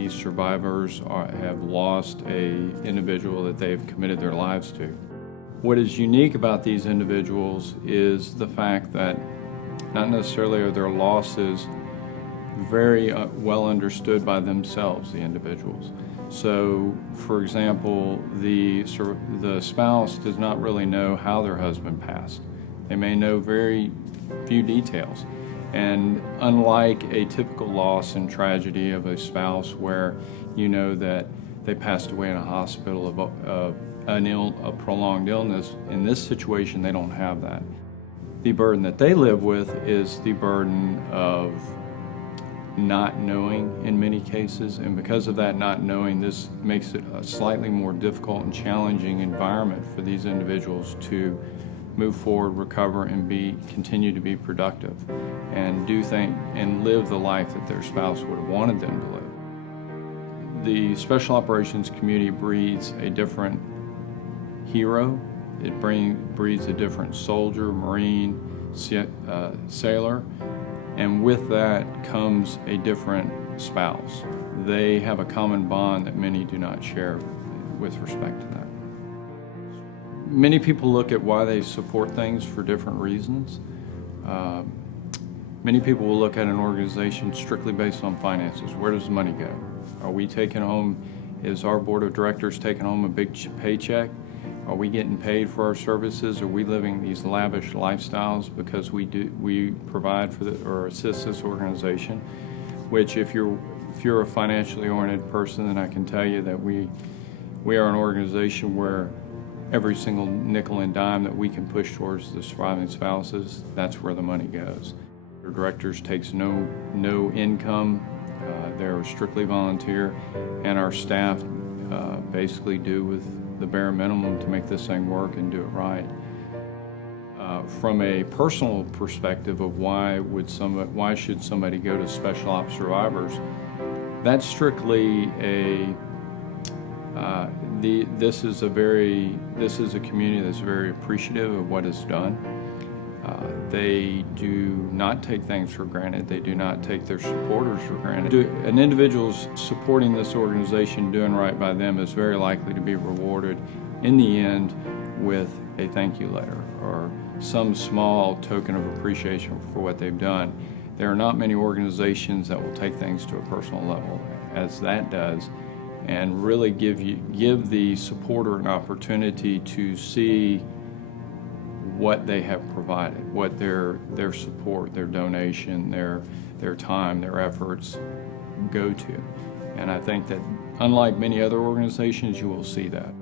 these survivors have lost an individual that they've committed their lives to. What is unique about these individuals is the fact that not necessarily are their losses very well understood by themselves, the individuals. So, for example, the spouse does not really know how their husband passed. They may know very few details. And unlike a typical loss and tragedy of a spouse where you know that they passed away in a hospital of a prolonged illness, in this situation they don't have that. The burden that they live with is the burden of not knowing in many cases, and because of that not knowing, this makes it a slightly more difficult and challenging environment for these individuals to move forward, recover, and continue to be productive and do things and live the life that their spouse would have wanted them to live. The special operations community breeds a different hero. It breeds a different soldier, Marine, sailor, and with that comes a different spouse. They have a common bond that many do not share with respect to that. Many people look at why they support things for different reasons. Many people will look at an organization strictly based on finances. Where does the money go? Are we taking home, is our board of directors taking home a big paycheck? Are we getting paid for our services? Are we living these lavish lifestyles because we provide for or assist this organization? Which, if you're a financially oriented person, then I can tell you that we are an organization where every single nickel and dime that we can push towards the surviving spouses, that's where the money goes. Our directors takes no income. They're strictly volunteer, and our staff basically do with the bare minimum to make this thing work and do it right. From a personal perspective of why should somebody go to Special Ops Survivors, that's strictly this is a community that's very appreciative of what is done. They do not take things for granted. They do not take their supporters for granted. An individual's supporting this organization, doing right by them, is very likely to be rewarded in the end with a thank you letter or some small token of appreciation for what they've done. There are not many organizations that will take things to a personal level as that does, and really give the supporter an opportunity to see what they have provided, what their support, their donation, their time, their efforts go to. And I think that unlike many other organizations, you will see that.